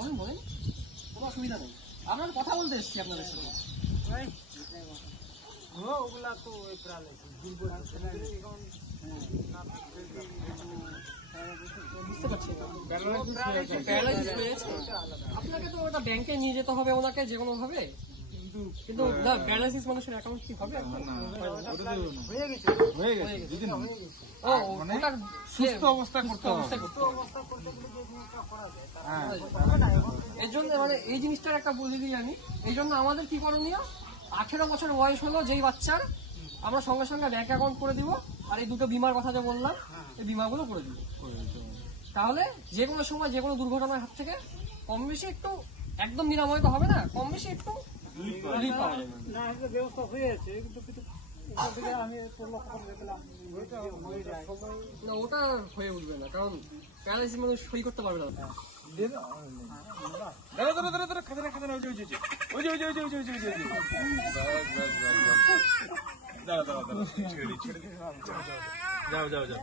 বলেন বলেন, কোনো অসুবিধা নেই, আপনার কথা বলতে এসছি আপনাদের সঙ্গে। ওগুলা তো বুঝতে পারছি না, আপনাকে তো ওটা ব্যাংকে নিয়ে যেতে হবে ওনাকে যে কোনো ভাবে, কিন্তু না প্যারালাইসিস মানুষের অ্যাকাউন্ট কি হবে? সুস্থ অবস্থায় করতে হবে। এর জন্য মানে এই জিনিসটার একটা বলে দিই আমি, এই জন্য আমাদের কি করণীয়, 18 বছর বয়স হলো যেই বাচ্চার, আমরা সঙ্গে সঙ্গে ব্যাংক অ্যাকাউন্ট করে দিব, আর এই দুটো বিমার কথা যে বললাম এই বিমাগুলো করে দিব। তাহলে যে কোনো সময় যে কোনো দুর্ঘটনার হাত থেকে কম বেশি একটু, একদম নিরাময় তো হবে না, কম বেশি একটু রিলিফ পাওয়া যাবে। ব্যবস্থা হয়েছে কিন্তু আমি না ওটা হয়ে উঠবে না, কারণ প্যারালাইসিস মানুষ সই করতে পারবে না। যাও যাও যাও।